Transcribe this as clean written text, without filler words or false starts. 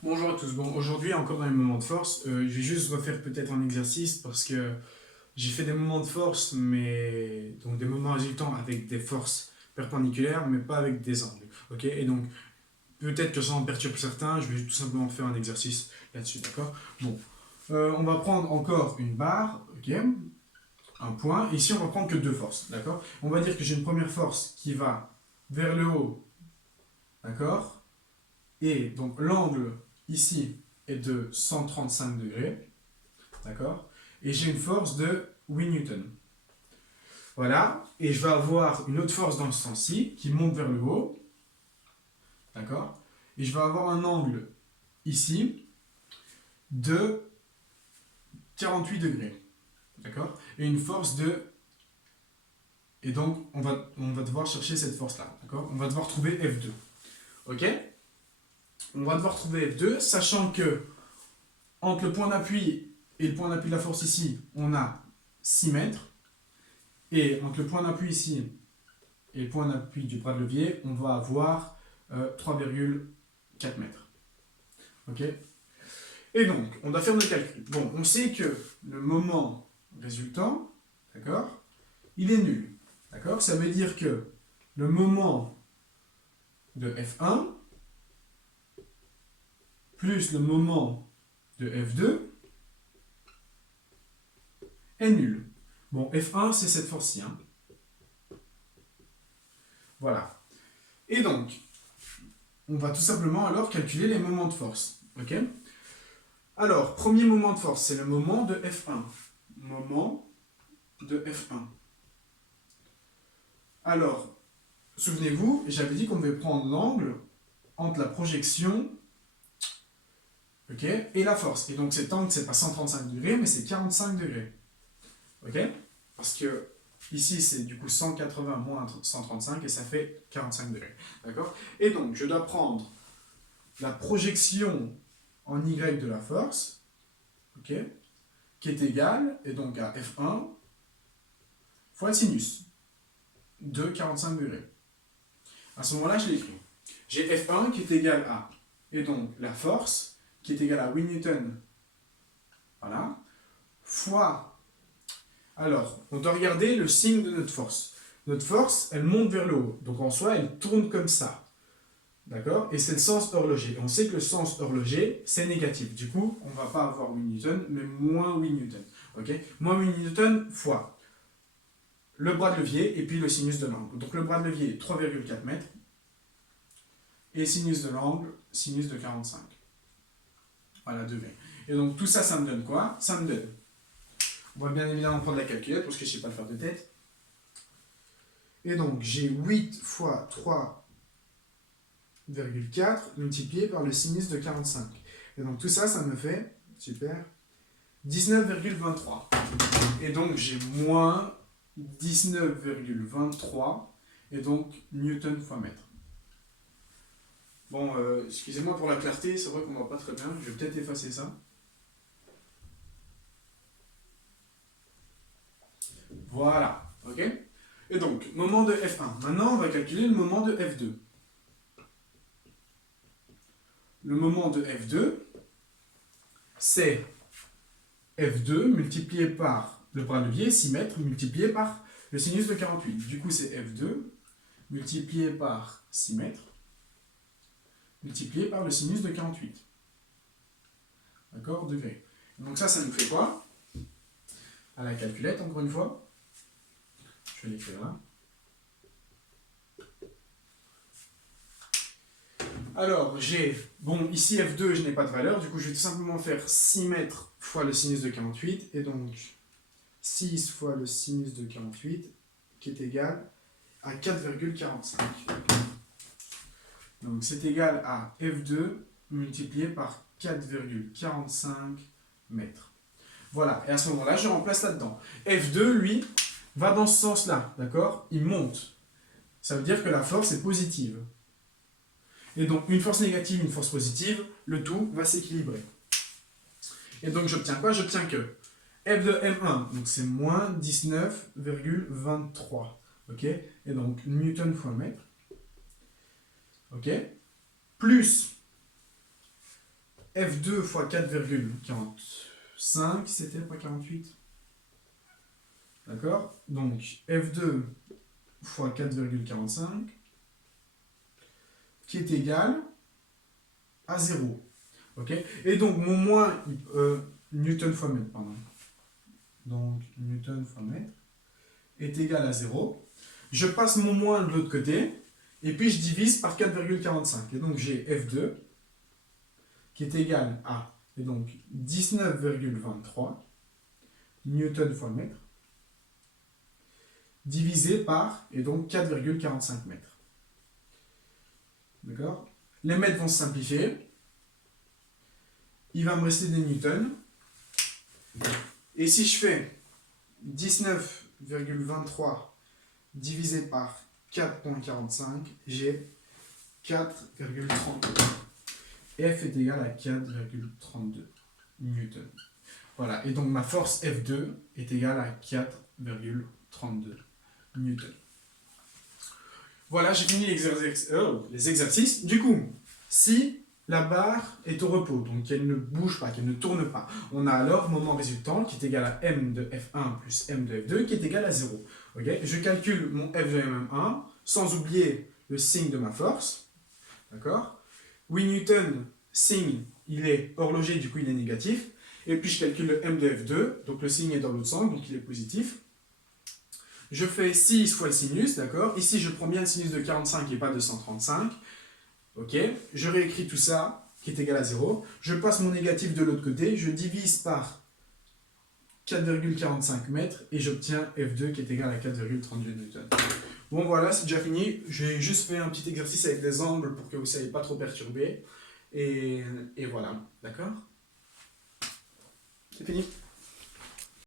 Bonjour à tous. Bon, aujourd'hui, encore dans les moments de force, je vais juste refaire peut-être un exercice parce que j'ai fait des moments de force, mais donc des moments résultant avec des forces perpendiculaires, mais pas avec des angles. Ok? Et donc, peut-être que ça en perturbe certains, je vais tout simplement faire un exercice là-dessus, d'accord? Bon, on va prendre encore une barre, ok? Un point. Ici, on va prendre que deux forces, d'accord? On va dire que j'ai une première force qui va vers le haut, d'accord? Et donc l'angle ici est de 135 degrés, d'accord? Et j'ai une force de 8 newtons. Voilà, et je vais avoir une autre force dans ce sens-ci qui monte vers le haut, d'accord? Et je vais avoir un angle ici de 48 degrés, d'accord? Et une force de... Et donc, on va devoir chercher cette force-là, d'accord? On va devoir trouver F2, ok? On va devoir trouver F2, sachant que entre le point d'appui et le point d'appui de la force ici, on a 6 mètres. Et entre le point d'appui ici et le point d'appui du bras de levier, on va avoir 3,4 mètres. Ok? Et donc, on doit faire nos calculs. Bon, on sait que le moment résultant, d'accord, il est nul. D'accord? Ça veut dire que le moment de F1 plus le moment de F2 est nul. Bon, F1, c'est cette force-ci. Hein. Voilà. Et donc, on va tout simplement alors calculer les moments de force. Ok? Alors, premier moment de force, c'est le moment de F1. Moment de F1. Alors, souvenez-vous, j'avais dit qu'on devait prendre l'angle entre la projection, ok, et la force. Et donc cet angle, c'est pas 135 degrés, mais c'est 45 degrés. Ok? Parce que ici, c'est du coup 180 moins 135 et ça fait 45 degrés. D'accord? Et donc, je dois prendre la projection en Y de la force, ok, qui est égale, et donc à F1 fois le sinus de 45 degrés. À ce moment-là, je l'écris. J'ai F1 qui est égal à, et donc la force qui est égale à 8 newtons, voilà, fois, alors, on doit regarder le signe de notre force. Notre force, elle monte vers le haut, donc en soi, elle tourne comme ça, d'accord? Et c'est le sens horloger. On sait que le sens horloger, c'est négatif. Du coup, on ne va pas avoir 8 newtons, mais moins 8 newtons, ok? Moins 8 newtons fois le bras de levier et puis le sinus de l'angle. Donc le bras de levier, 3,4 mètres, et sinus de l'angle, sinus de 45. Voilà, degrés. Et donc tout ça, ça me donne quoi? Ça me donne. On va bien évidemment prendre la calculette parce que je ne sais pas le faire de tête. Et donc j'ai 8 fois 3,4 multiplié par le sinus de 45. Et donc tout ça, ça me fait, super, 19,23. Et donc j'ai moins 19,23 et donc newton fois mètre. Bon, excusez-moi pour la clarté, c'est vrai qu'on ne voit pas très bien. Je vais peut-être effacer ça. Voilà, ok? Et donc, moment de F1. Maintenant, on va calculer le moment de F2. Le moment de F2, c'est F2 multiplié par le bras de levier, 6 mètres, multiplié par le sinus de 48. Du coup, c'est F2 multiplié par 6 mètres, multiplié par le sinus de 48. D'accord? Degrés. Donc ça nous fait quoi? À la calculette, encore une fois. Je vais l'écrire là. Alors, j'ai, bon, ici F2, je n'ai pas de valeur, du coup, je vais tout simplement faire 6 mètres fois le sinus de 48, et donc 6 fois le sinus de 48, qui est égal à 4,45. Donc, c'est égal à F2 multiplié par 4,45 mètres. Voilà, et à ce moment-là, je remplace là-dedans. F2, lui, va dans ce sens-là, d'accord? Il monte. Ça veut dire que la force est positive. Et donc, une force négative, une force positive, le tout va s'équilibrer. Et donc, j'obtiens quoi? J'obtiens que F de M1, donc c'est moins 19,23. Ok? Et donc, newton fois mètre. Ok? Plus F2 fois 4,45, c'était pas 48. D'accord? Donc F2 fois 4,45 qui est égal à 0. Ok? Et donc mon moins Newton fois mètre, pardon. Donc Newton fois mètre est égal à 0. Je passe mon moins de l'autre côté et puis je divise par 4,45. Et donc j'ai F2 qui est égal à et donc 19,23 Newton fois mètre divisé par et donc 4,45 mètres. D'accord? Les mètres vont se simplifier. Il va me rester des newtons. Et si je fais 19,23 divisé par 4,45, j'ai 4,32. Et F est égal à 4,32 newtons. Voilà, et donc ma force F2 est égale à 4,32 newtons. Voilà, j'ai fini les exercices. Du coup, si la barre est au repos, donc qu'elle ne bouge pas, qu'elle ne tourne pas, on a alors moment résultant qui est égal à M de F1 plus M de F2 qui est égal à 0. Okay, je calcule mon F de MM1 sans oublier le signe de ma force. D'accord? 8 newtons, signe, il est horloger, du coup il est négatif. Et puis je calcule le M de F2, donc le signe est dans l'autre sens, donc il est positif. Je fais 6 fois le sinus, d'accord? Ici, je prends bien le sinus de 45 et pas de 135. Ok? Je réécris tout ça, qui est égal à 0. Je passe mon négatif de l'autre côté, je divise par 4,45 mètres et j'obtiens F2 qui est égal à 4,32 newtons. Bon, voilà, c'est déjà fini. J'ai juste fait un petit exercice avec des angles pour que vous ne soyez pas trop perturbé. Et voilà, d'accord? C'est fini.